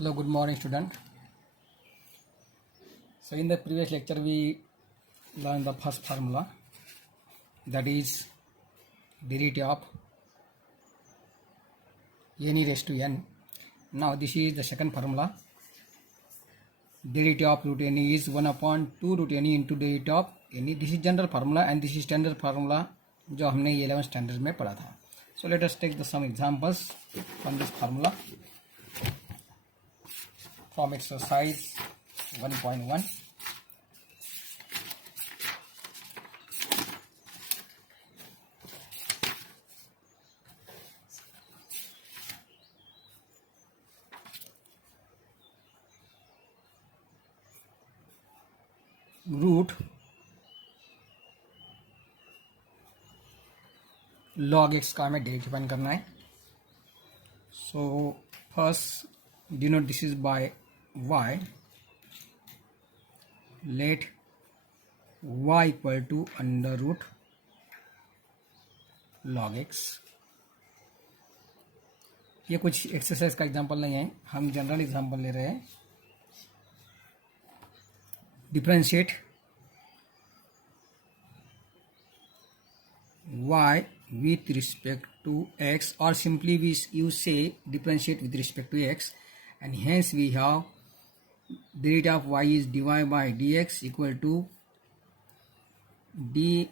Hello, good morning, student. So in the previous lecture we learned the first formula, that is derivative of n e raised to n. Now this is the second formula. Derivative of root n e is 1 upon 2 root n e into derivative of n e. This is general formula and this is standard formula जो हमने 11th standard में पढ़ा था. So let us take some examples from this formula from exercise 1.1. Root log x का हमें derivative find करना है. So first denote this is by y. Let y equal to under root log x. ये कुछ एक्सरसाइज का एग्जांपल नहीं है, हम जनरल एग्जांपल ले रहे हैं. Differentiate y with respect to x, or simply you say differentiate with respect to x, and hence we have derivative of y is dy by dx equal to d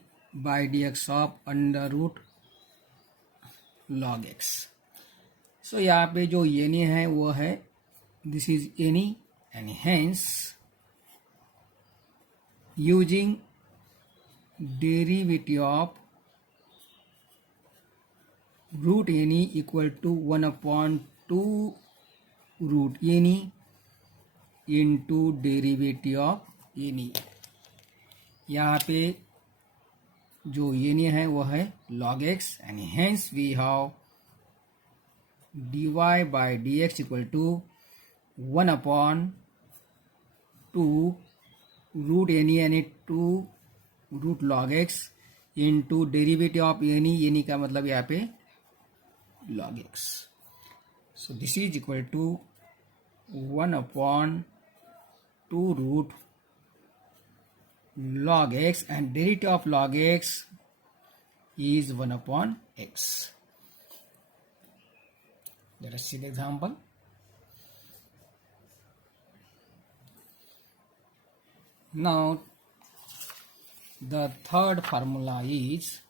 by dx of under root log x. So यहाँ पे जो n है वो है this is n, and hence using derivative of root n equal to 1 upon 2 root n into derivative of n. यहाँ पे जो n है वो है log x, and hence we have dy by dx equal to 1 upon 2 root n यानी 2 root log x into derivative of n का मतलब यहाँ पे log x. So this is equal to 1 upon 2 root log x, and derivative of log x is 1 upon x. Let us see the example. Now the third formula is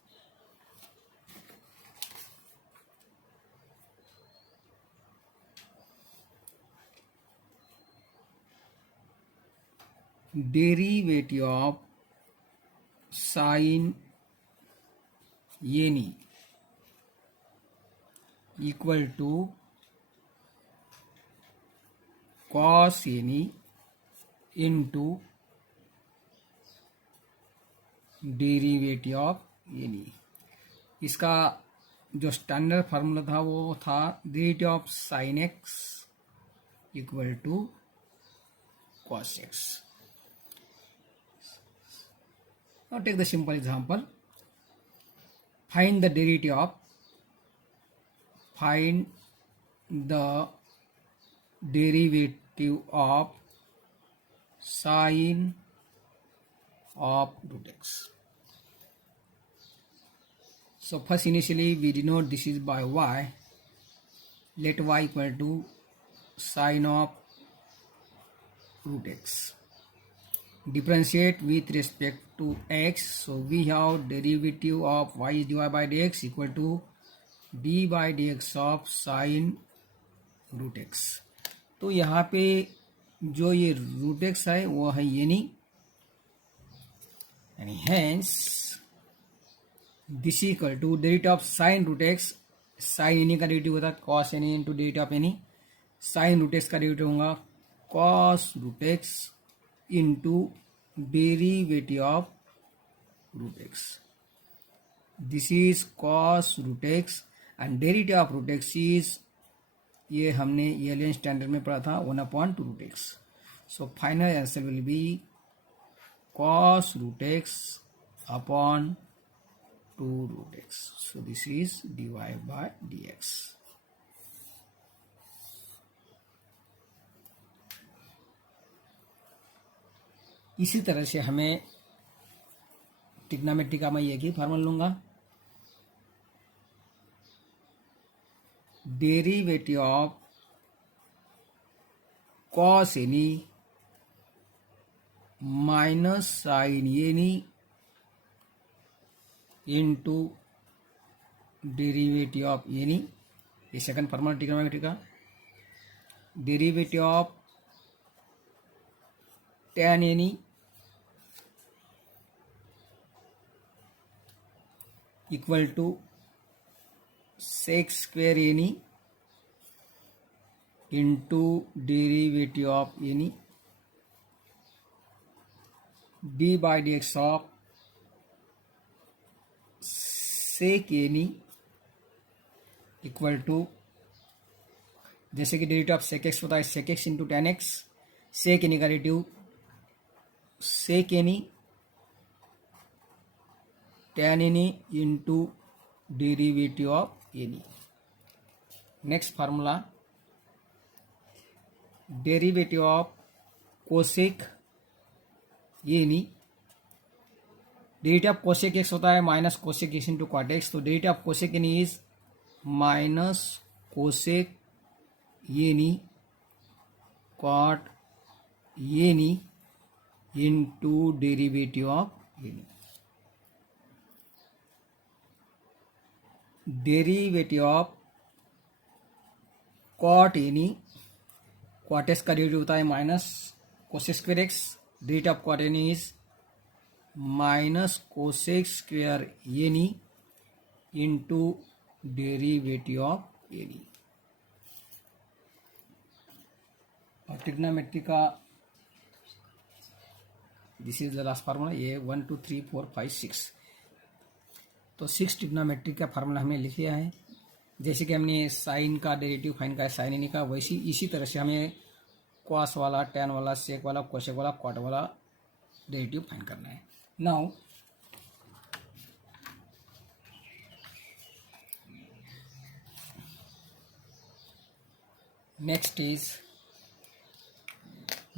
derivative of sin n equal to cos n into derivative of n. इसका जो standard formula था वो था derivative of sine x equal to cos x. Now take the simple example. Find the derivative of sine of root x. So first initially we denote this is by y. Let y equal to sine of root x. Differentiate with respect to x. So we have derivative of y is dy by dx equal to d by dx of sine root x. तो यहाँ पे जो ये root x है वो है n, and hence this equal to derivative of sin root x. sin n का derivative होता है cos n into derivative of n. sin root x का डेरिवेटिव होगा cos root x into derivative of root x. This is cos root x, and derivative of root x is, ये हमने 11th standard में पढ़ा था, 1 upon 2 root x. So final answer will be cos root x upon 2 root x. So this is dy by dx. इसी तरह से हमें ट्रिग्नोमेट्री का मैं एक ही फार्मूला लूँगा, derivative of cos any minus sine any into derivative of any. ये सेकंड फार्मूला ट्रिग्नोमेट्री का। Derivative of tan any equal to sec square any into derivative of any d by d x of sec any equal to, जैसे कि derivative of sec x होता है sec x into tan x, sec any का derivative sec any tan any into derivative of any. Next formula, derivative of cosec any, derivative of cosec x होता है minus cosec x into cot x, तो derivative of cosec any is minus cosec any cot any into derivative of any. Derivative of cot any, cot x का derivative होता है minus cosec square x, derivative of cot any is minus cosec square any into derivative of any. और ट्रिग्नोमेट्री का this is the last formula, ये 1 2 3 4 5 6। तो 6 ट्रिग्नोमेट्री का फार्मूला हमने लिख लिया है। जैसे कि हमने साइन का डेरिवेटिव फाइन का है साइन एनी का, वैसे इसी तरह से हमें कॉस वाला, टैन वाला, सेक वाला, कोसेक वाला, कॉट वाला डेरिवेटिव फाइन करना है। Now next is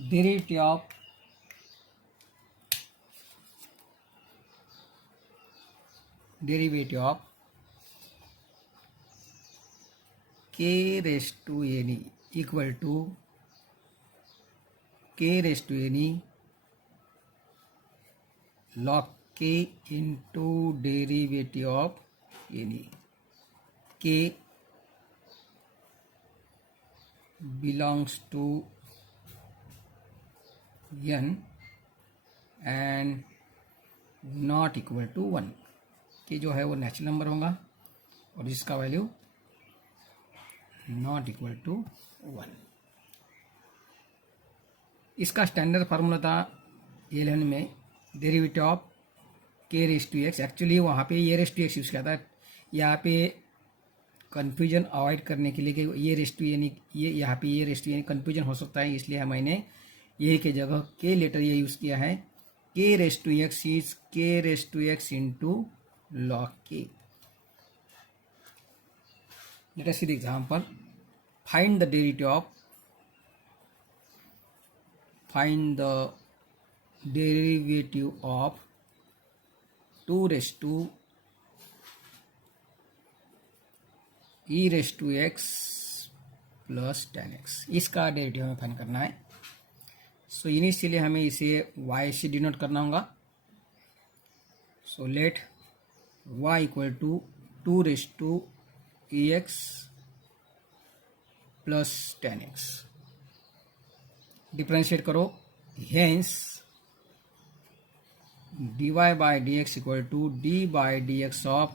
derivative of k raised to any equal to k raised to any log k into derivative of any। k belongs to n and not equal to 1। कि जो है वो natural number होगा और इसका value not equal to 1। इसका standard formula था 11 में, derivative of k raise to x. Actually वहाँ पे ये रेस टू एक्स यूज़ किया था, यहाँ पे कन्फ्यूजन अवॉइड करने के लिए कि ये रेस टू यानी ये यहाँ पे ये रेस टू यानी कन्फ्यूजन हो सकता है, इसलिए मैंने ये के जगह के लेटर ये यूज़ किया है। K raise to x is K raise to x into log k। Let us see the example. Find the derivative of 2 raised to e raised to x plus tan x। इसका डेरिवेटिव हमें फाइंड करना है। सो इनिशियली हमें इसे y से denote करना होगा। So let y equal to 2 raised to ex plus tan x। Differentiate करो, hence dy by d x equal to d by d x of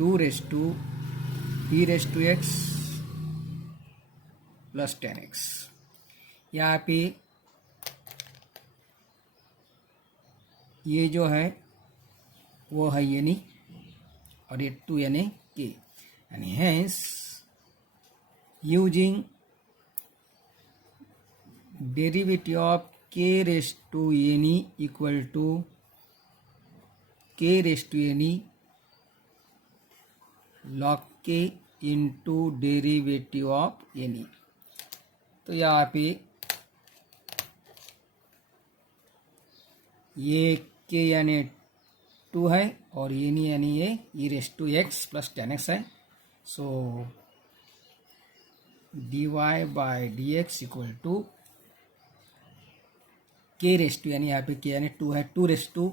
2 raised to e raised to x plus tan x। यहाँ पे ये जो है वो है यानी और ये 2 यानी k, and hence using derivative of k raise to any equal to k raise to any log के इंटू डेरिवेटिव ऑफ एनी। तो यहाँ पे ये के यानी 2 है और ये नहीं यानी ये e raise to x plus 10x है. So dy by d x equal to k raise to यानी यहाँ पे के यानी 2 है, 2 raise to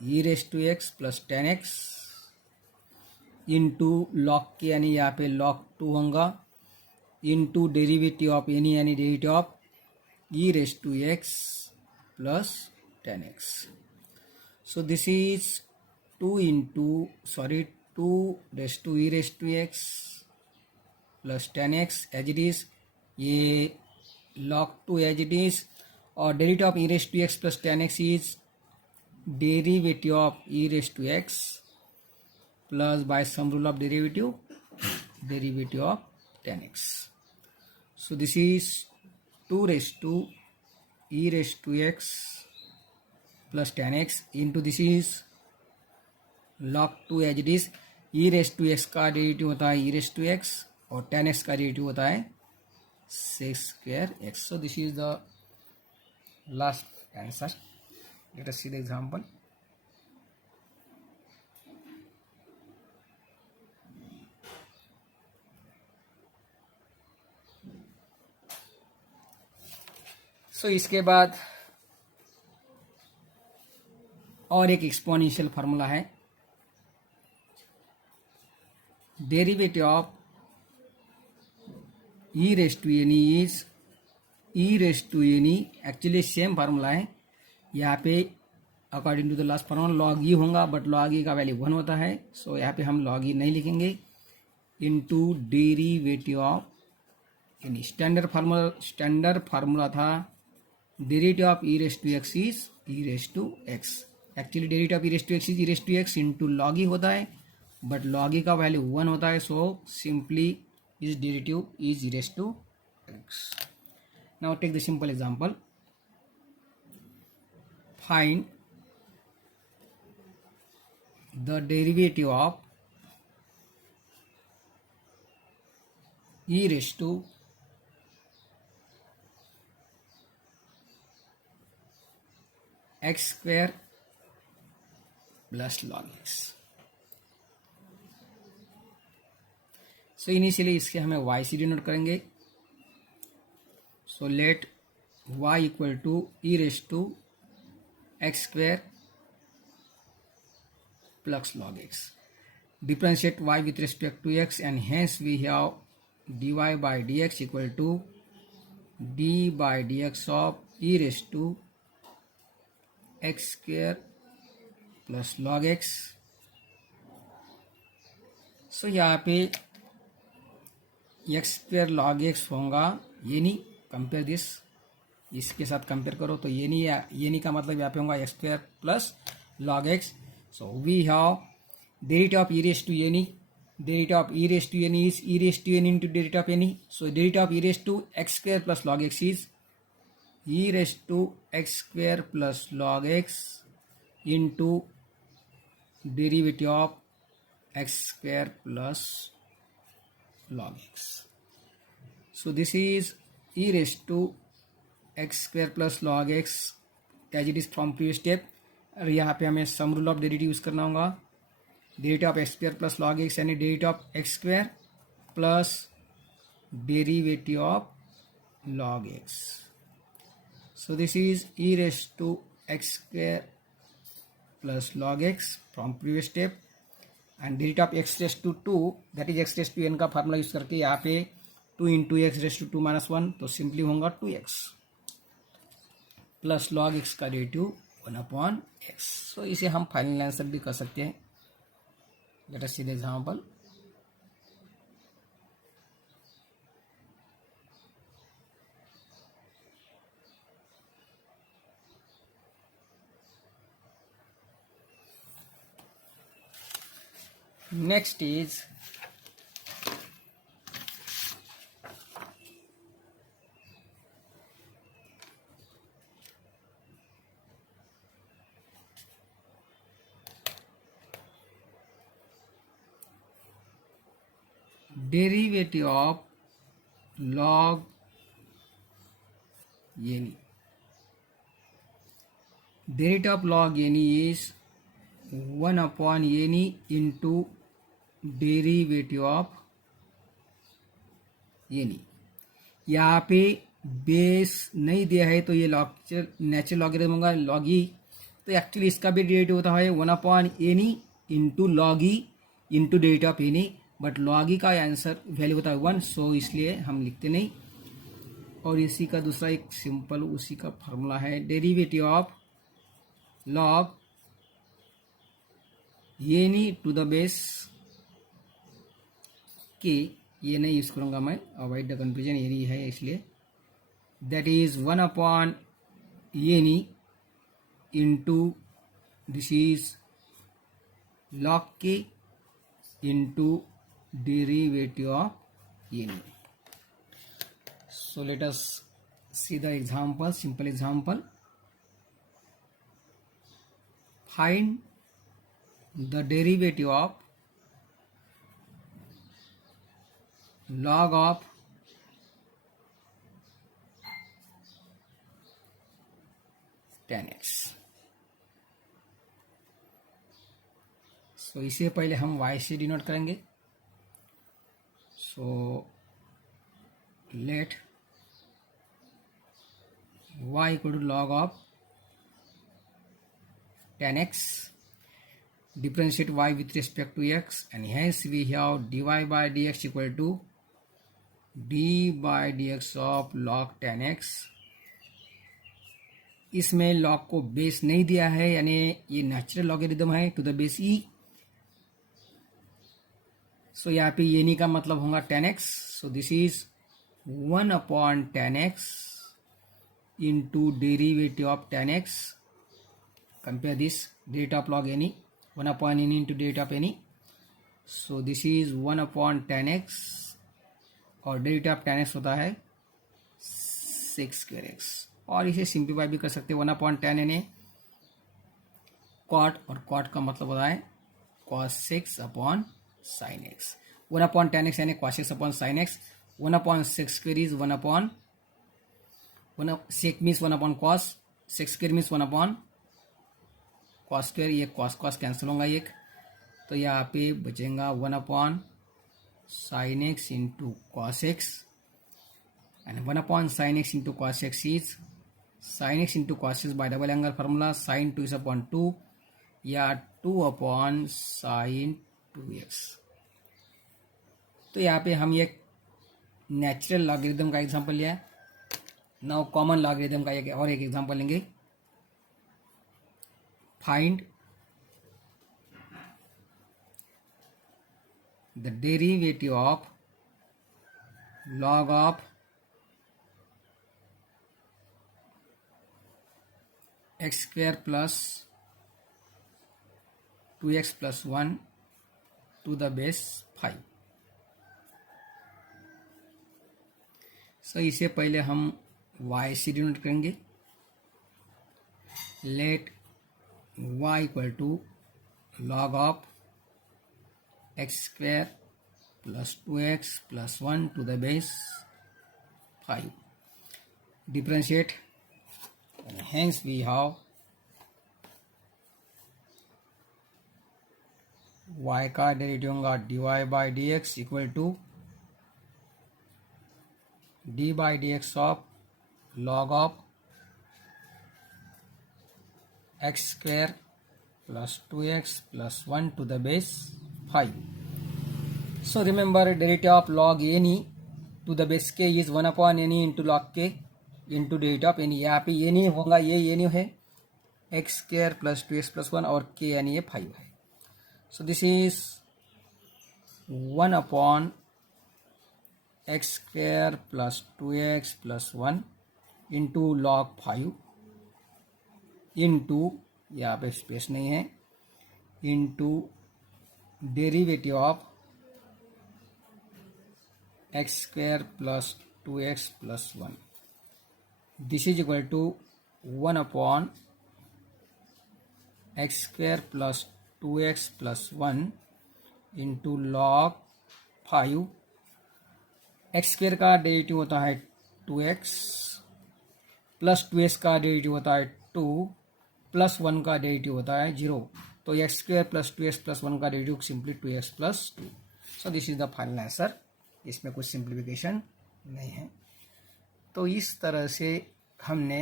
e raise to x plus 10x into log k यानी यहाँ पे लॉग 2 होगा इंटू डेरिवेटिव ऑफ एनी यानी derivative of e raise to x plus 10x. So this is 2 raised to e raised to x plus 10x as it is, ये log 2 as it is, और derivative of e raised to x plus 10x is derivative of e raised to x plus by some rule of derivative of 10x. So this is 2 raised to e raised to x plus 10x into this is log 2 as it is. e raised to x का derivative होता है e raised to x और 10x का derivative होता है sec square x. So this is the last answer. Let us see the example. So इसके बाद और एक एक्सपोनेंशियल फार्मूला है. Derivative of e raise to any is e raise to any, actually same formula है. यहाँ पे according to the last formula log e होगा, but log e का वैल्यू 1 होता है. सो यहाँ पे हम लॉग ई नहीं लिखेंगे. Into derivative of any, standard formula था derivative of e raise to x is e raise to x. Actually derivative of e raise to x is e raise to x into log e होता है, but log e का वैल्यू 1 होता है. So simply is derivative is e raise to x. Now take the simple example. Find the derivative of e raise to x square plus log x. So initially इसके हमें y से denote करेंगे. So let y equal to e raise to x square plus log x. Differentiate y with respect to x and hence we have dy by dx equal to d by dx of e raise to x square plus log x. So यहाँ पे x square log x होगा, ये नहीं compare this, इसके साथ कंपेयर करो तो ये नहीं का मतलब यहाँ पे होगा x square plus log x. So we have derivative of e raise to any, derivative of e raise to any is e raise to any into derivative of any. So derivative of e raise to x square plus log x is e raise to x square plus log x into derivative of x square plus log x. So this is e raised to x square plus log x as it is from previous step. और यहाँ पे हमें sum rule of derivative use करना होगा. Derivative of x square plus log x यानी derivative of x square plus derivative of log x. So this is e raised to x square plus log x from previous step. And derivative of x raise to 2 that is x raise to n का formula use करके यहाँ पे 2 into x raise to 2 minus 1, तो simply होगा 2x plus log x का derivative 1/x. So इसे हम final answer भी कर सकते हैं. Let us see the example. Next is derivative of log any. Derivative of log any is 1 upon any into derivative of any. यहाँ पे base नहीं दिया है तो ये नेचुरल लॉगरिथम होगा लॉग ई, तो एक्चुअली इसका भी डेरिवेटिव होता है 1 upon any into log e into derivative of any, but log e का आंसर वैल्यू होता है 1, सो इसलिए हम लिखते नहीं। और इसी का दूसरा एक सिंपल उसी का फार्मूला है derivative of log any two the base के, ये नहीं यूज करूंगा मैं, अवॉइड द कन्फ्यूजन, एनी है इसलिए, that is 1 upon any into this is log के into derivative of any. So let us see the example, simple example. Find the derivative of log of tan x. So इसे पहले हम y से denote करेंगे। So let y equal to log of tan x, differentiate y with respect to x, and hence we have dy by dx equal to d by dx of log tan x। इसमें log को बेस नहीं दिया है, यानी ये natural logarithm है to the base ई, सो यहाँ पे ये नहीं का मतलब होगा tan x, so this is 1 upon tan x into derivative of tan x, compare this derivative of log any 1 upon any into derivative of any, so this is 1 upon tan x और derivative of tan x होता है 6 square x, और इसे सिंप्लीफाई भी कर सकते हैं 1 upon tan n cot, और cot का मतलब होता है cos 6 upon sin x, 1 upon tan x यानी cos 6 upon sin x, 1 upon 6 square is 1 upon 6 means 1 upon cos, 6 square means 1 upon cos square, ये cos कैंसिल होगा एक, तो यहाँ पे बचेगा 1 upon sin x into cos x, and 1 upon sin x into cos x is sin x into cos x by double angle formula sin 2 is upon 2 या 2 upon sin 2x। तो यहाँ पे हम एक नेचुरल लॉगरिथम का एग्जांपल लिया है। Now common logarithm का एक एग्जांपल लेंगे। Find the derivative of log of x square plus 2x plus 1 to the base 5। So इसे पहले हम y से डिनोट करेंगे। Let y equal to log of x square plus 2x plus 1 to the base 5, differentiate, hence we have y का derivative होगा dy by d x equal to d by dx of log of x square plus 2x plus 1 to the base 5. So remember derivative of log any to the base k is 1 upon any into log k into derivative of any। यहाँ पे any होगा, ये any है x square plus 2x plus 1 और k यानी ये 5 है। So this is 1 upon x square plus 2x plus 1 into log 5 into, यहाँ पे स्पेस नहीं है, into derivative of x square plus 2x plus 1, this is equal to 1 upon x square plus 2x plus 1 into log 5। X square का derivative होता है 2x plus 2x का derivative होता है 2 प्लस 1 का डेरिवेटिव होता है 0, तो x square plus 2x plus 1 का derivative simply 2x plus 2। So this is the final answer, इसमें कुछ सिंप्लीफिकेशन नहीं है। तो इस तरह से हमने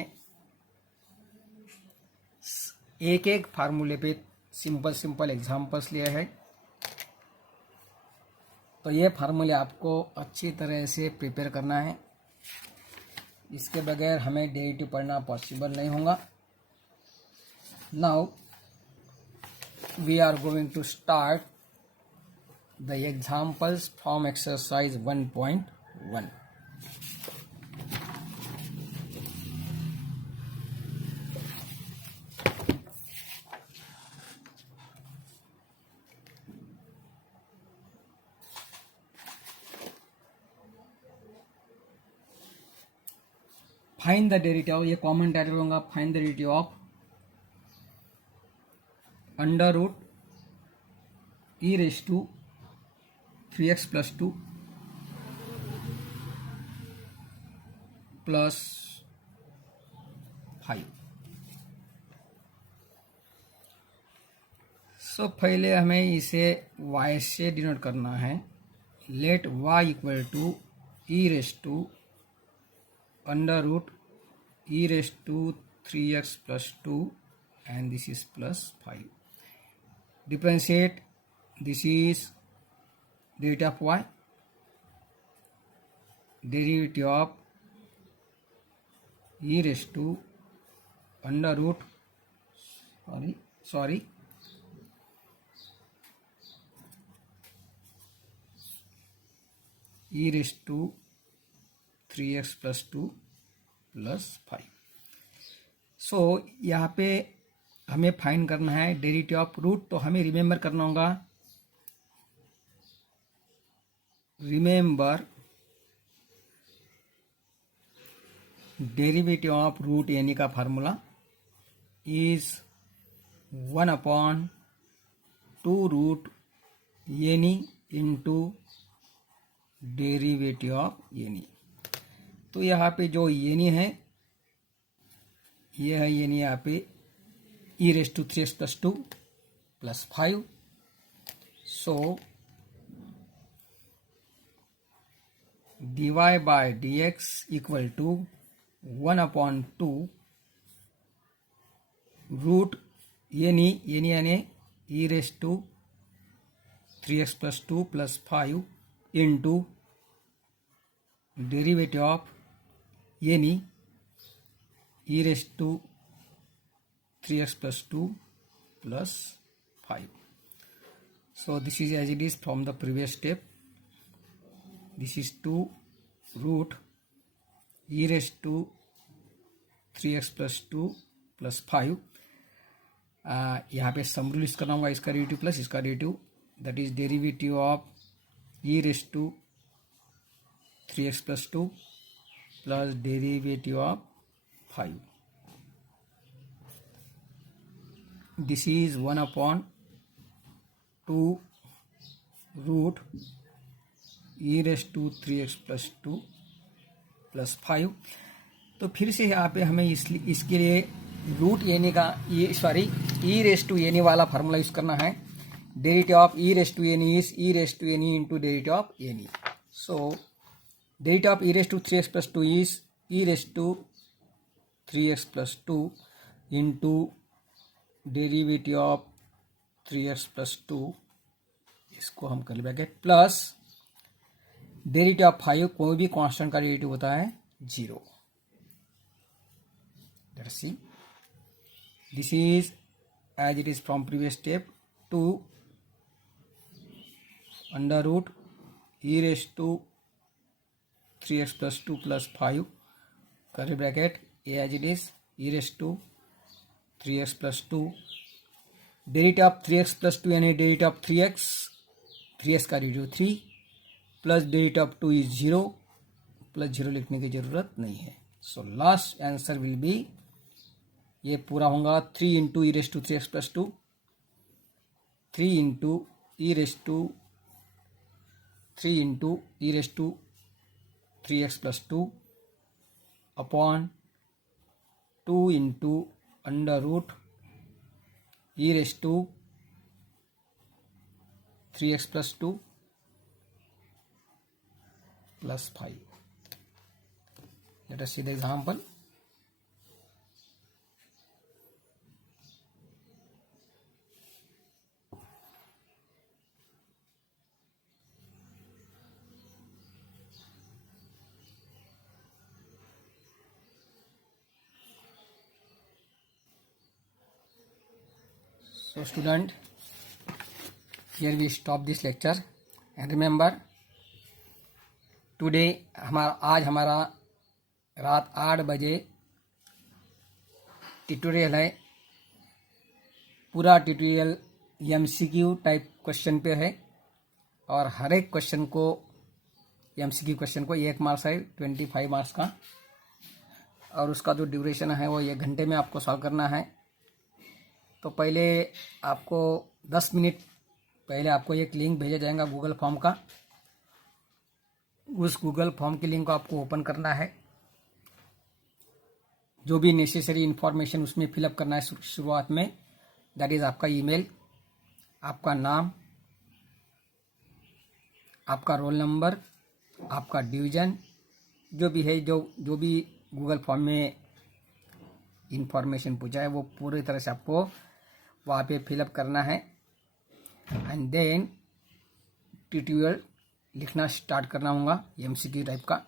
एक एक फार्मूले पे सिंपल एग्जांपल्स लिए हैं। तो ये फार्मूले आपको अच्छी तरह से प्रिपेयर करना है, इसके बगैर हमें डेरिवेटिव पढ़ना पॉसिबल नहीं होगा। Now we are going to start the examples from exercise 1.1। Find the derivative, ये कॉमन टाइटल होगा, find the derivative of under root e raise to 3x plus 2 plus 5। So पहले हमें इसे y से डिनोट करना है। Let y equal to e raise to under root e raised to 3x plus 2 and this is plus 5. Differentiate, this is derivative of y, derivative of e raised to under root e raised to 3x plus 2 plus 5। सो यहाँ पे हमें फाइंड करना है derivative of root. तो हमें रिमेंबर करना होगा, remember derivative of root यानी का फार्मूला इज 1/2 रूट यानी इंटू डेरिवेटिव ऑफ यानी। तो यहाँ पे जो येनी है, ये है येनी यहाँ पे e raise to 3x plus 2 plus 5। So dy by dx equal to 1/2 root any यानी e raise to 3x plus 2 plus 5 into derivative of यानी e raise to 3x plus 2 plus 5. So this is as it is from the previous step. This is 2 root e raised to 3x plus 2 plus 5. यहाँ पे sum rule use करना होगा, इसका derivative plus इसका derivative, that is derivative of e raise to 3x plus 2 plus derivative of 5. This is 1/2 root e raised to 3x plus 2 plus 5। तो फिर से यहाँ पे हमें इसके लिए रूट यानी का e रेज टू यानी वाला फार्मूला यूज करना है। Derivative of e raise to यानी इज e रेज टू यानी इंटू डेरिवेटिव ऑफ यानी। So derivative of e raise to 3x plus 2 is e raise to 3x plus 2 into derivative of 3x plus 2, इसको हम कर लेंगे plus derivative of 5, कोई भी कांस्टेंट का डेरिवेटिव होता है 0। Let's see, this is as it is from previous step, 2 under root e raise to 3x plus 2 plus 5 curly bracket a as it is e raised to 3x plus 2 derivative of 3x plus 2 यानी derivative of 3x का derivative 3 plus derivative of 2 is 0, plus 0 लिखने की जरूरत नहीं है। So last answer will be, ये पूरा होगा 3 into e raise to 3x plus 2, 3 into e raise to 3x plus 2 upon 2 into under root e raised to 3x plus 2 plus 5. Let us see the example. So student, here we stop this lecture and remember today आज हमारा रात 8 बजे ट्यूटोरियल है। पूरा tutorial MCQ type question पे है और हर एक क्वेश्चन को एमसीक्यू क्वेश्चन को 1 मार्क्स है, 25 मार्क्स का, और उसका जो ड्यूरेशन है वो 1 घंटे में आपको सॉल्व करना है। तो पहले आपको 10 मिनट पहले आपको एक लिंक भेजा जाएगा गूगल फॉर्म का। उस गूगल फॉर्म के लिंक को आपको ओपन करना है। जो भी नेसेसरी इन्फॉर्मेशन उसमें फिलअप करना है शुरुआत में। दैट इज़ आपका ईमेल, आपका नाम, आपका रोल नंबर, आपका डिवीज़न, जो भी है, जो भी गूगल फॉर्म में इंफॉर्मेशन पूछा है वो पूरी तरह से आपको वहाँ पे फिलअप करना है। एंड देन ट्यूटोरियल लिखना स्टार्ट करना होगा एमसीक्यू टाइप का।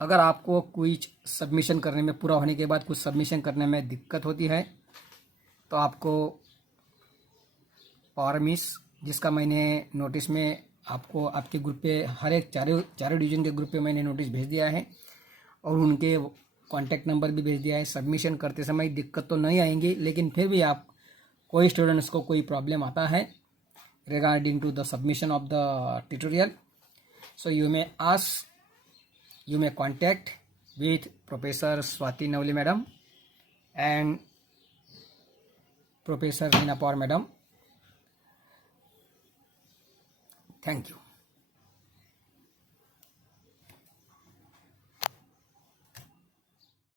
अगर आपको कुछ सबमिशन करने में, पूरा होने के बाद कुछ सबमिशन करने में दिक्कत होती है तो आपको पावरमिस, जिसका मैंने नोटिस में आपको आपके ग्रुप पे, हर एक चारों डिवीजन के ग्रुप पे मैंने नोटिस भेज दिया है और उनके कॉन्टैक्ट नंबर भी भेज दिया है। सबमिशन करते समय दिक्कत तो नहीं आएंगी, लेकिन फिर भी आप कोई स्टूडेंट्स को कोई प्रॉब्लम आता है regarding to the submission of the tutorial, so you may contact with Professor Swati Navli madam and Professor Reena Power madam. Thank you.